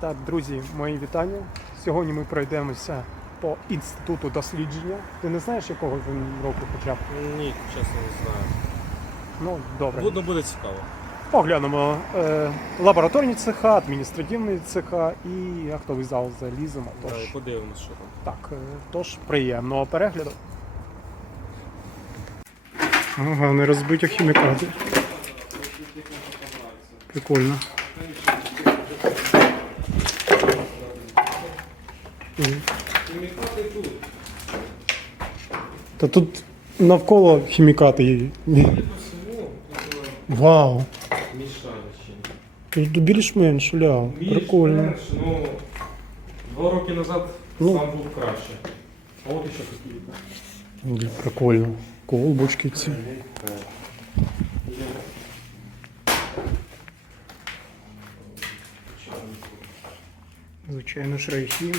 Так, друзі, мої вітання. Сьогодні ми пройдемося по інституту дослідження. Ти не знаєш, якого він року почав? Ні, чесно не знаю. Ну, добре. Буде, буде цікаво. Поглянемо е, лабораторні цеха, адміністративні цеха і актовий зал заліземо. Тож, Давай подивимось, що там. так, е, тож приємного перегляду. Ага, не розбиті хімікати. Прикольно. Та тут навколо хімікати. Вау! Мішалище. Тут більш-менш ля. Прикольно. Ну, два роки назад Ну. сам був краще. А от ще. Ні, Прикольно. Колбочки ці. Звичайно, шрайхи. Кла-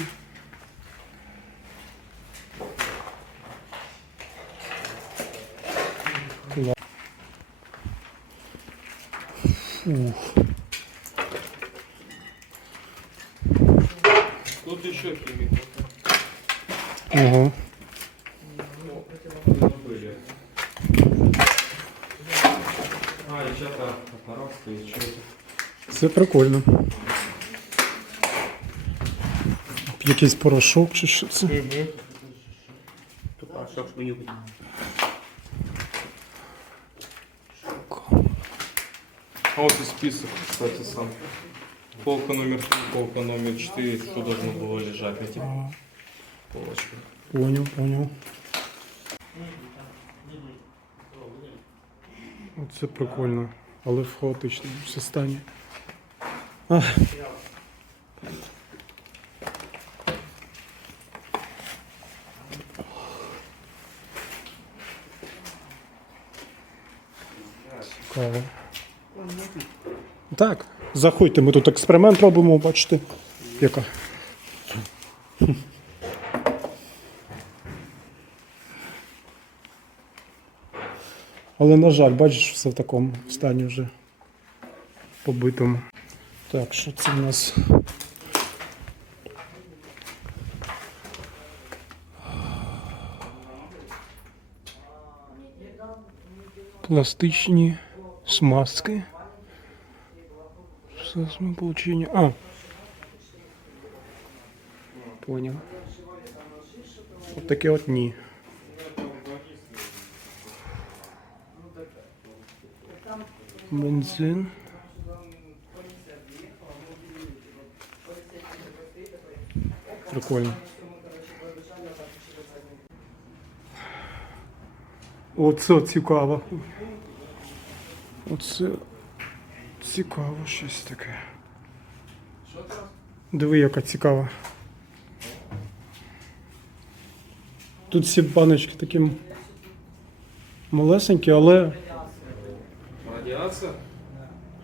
Ух. Тут ще хіміка. Ага. Забили. А, і ще та апарат стоїть, що це? Це прикольно. Якийсь порошок чи що це? Тут а, що ж мені А вот и список, кстати, сам. Полка номер 3, полка номер 4, что должно было лежать на этих Ага. полочках. Понял, понял. Це прикольно, але в хаотичному стані. А. Цікаво. Так, заходьте, ми тут експеримент робимо, бачите, яка. Але, на жаль, бачиш, все в такому стані вже побитому. Так, що це в нас? Пластичні смазки. Самополучення. А. Понял. От таке от ні. Бензин. Прикольно. Оце цікаво. Оце цікаво щось таке. Диви, яка цікава. Тут всі баночки такі малесенькі, але Радиация?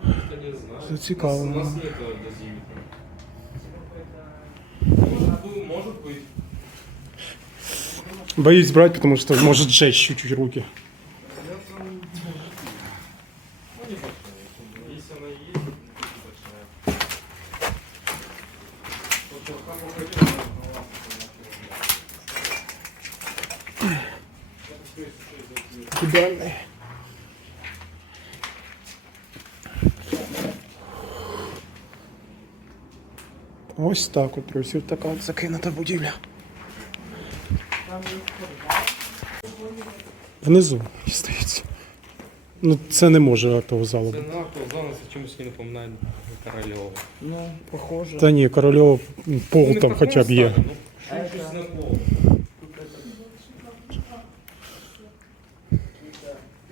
Это не знаю. Це цікаво. У нас, у нас нет дозиметра. Может, быть- может быть. боюсь брать, потому что может сжечь чуть-чуть руки. Ідеальний. Ось так от, друзі, така от закинута будівля. Внизу стоїть. Ну, це не може актового залу. Це бути. на зона це чимось мені напоминає Корольова. Ну, похоже. Та ні, корольова пол там хоча б є. Ну, щось на пол.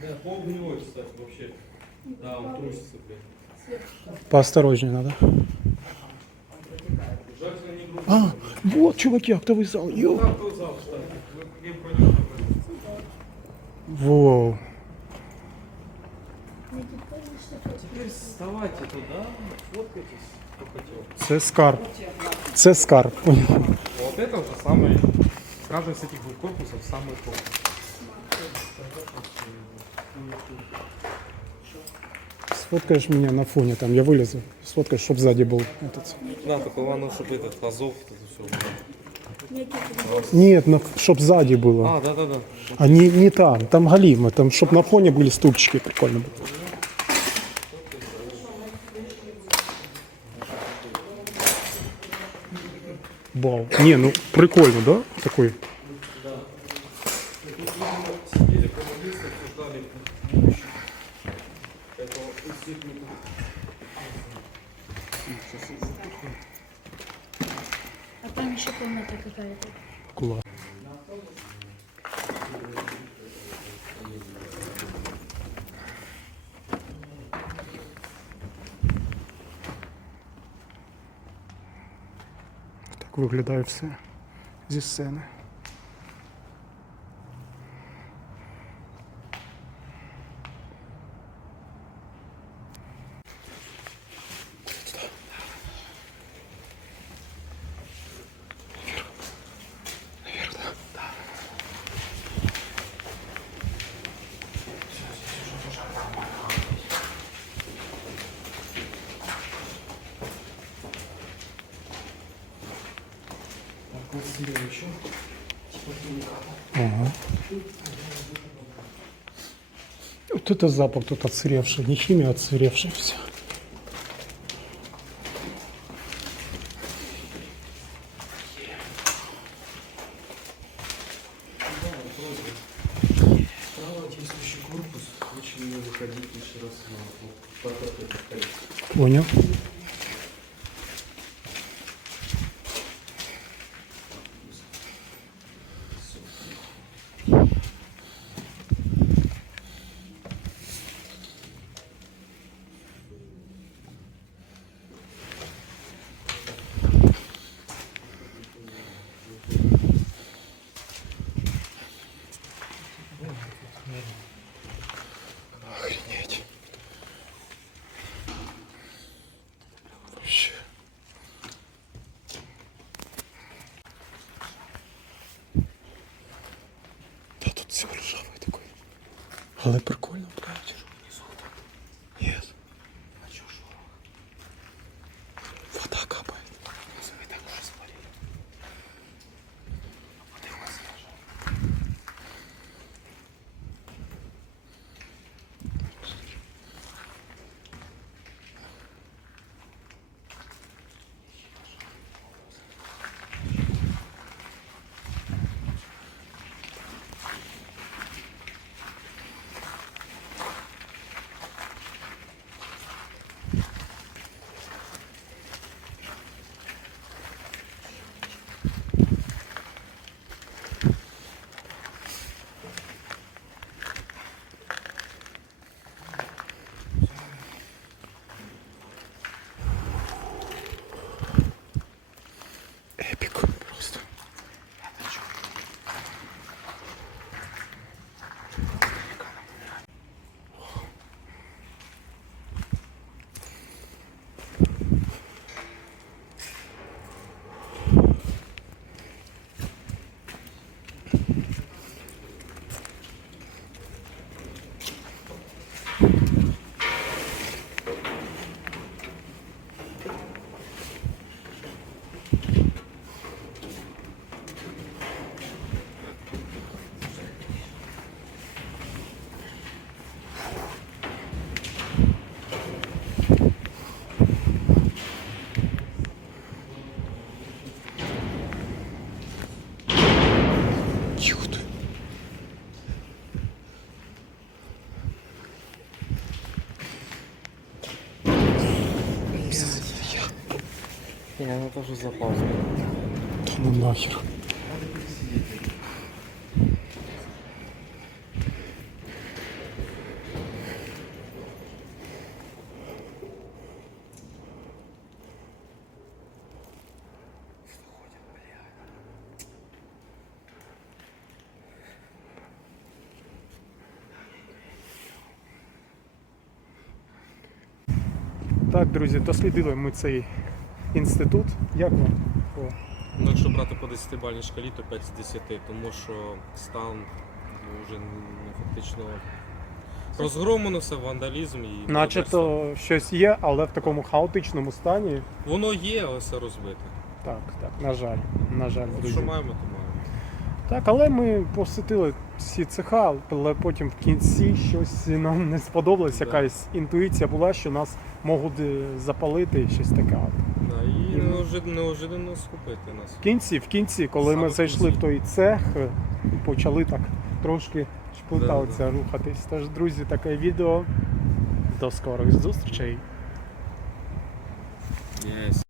Да, пол гнилой, кстати, вообще. Да, он трусится, блядь. Поосторожнее надо. Жаль, что не грубо. А, вот, чуваки, актовий зал. Йо. Как был зал, кстати? Вы где проникли? Воу. Теперь вставайте туда, фоткайтесь, кто хотел. Це скарб. Це скарб. Вот это уже самый, каждый из этих двух корпусов самый топ. Сфоткаешь меня на фоне, там я вылезу. Сфоткаешь, чтобы сзади был этот. Да, только главное, чтобы этот Азов, это все. Нет, на, чтоб сзади было. А, да, да, да. А не, не там, там галимы, там, чтоб на фоне были стульчики, прикольно было. Вау. Не, ну прикольно, да? Такой. Так виглядає все зі сцени. Ага. Вот это запах тут отсыревший, не химия, отсыревший все. Право Але прикольно, Я на тоже запас. Да ну нахер. Так, друзі, дослідили ми цей інститут. Як вам? Ну, якщо брати по 10-бальній шкалі, то 5 з 10, тому що стан ну, вже ну, фактично Розгромлено все, вандалізм і. Начебто щось є, але в такому хаотичному стані. Воно є, але все розбите. Так, так, на жаль, на жаль, От друзі. що маємо, то маємо. Так, але ми посетили всі цеха, але потім в кінці щось нам не сподобалось. Да. Якась інтуїція була, що нас можуть е, запалити, щось таке. от. Да, неожиданно, схопити нас. В кінці, в кінці, коли Саме ми зайшли в кінці. той цех е, і почали так трошки шплутатися, Да, рухатись. Тож, друзі, таке відео. До скорих зустрічей. Єсть.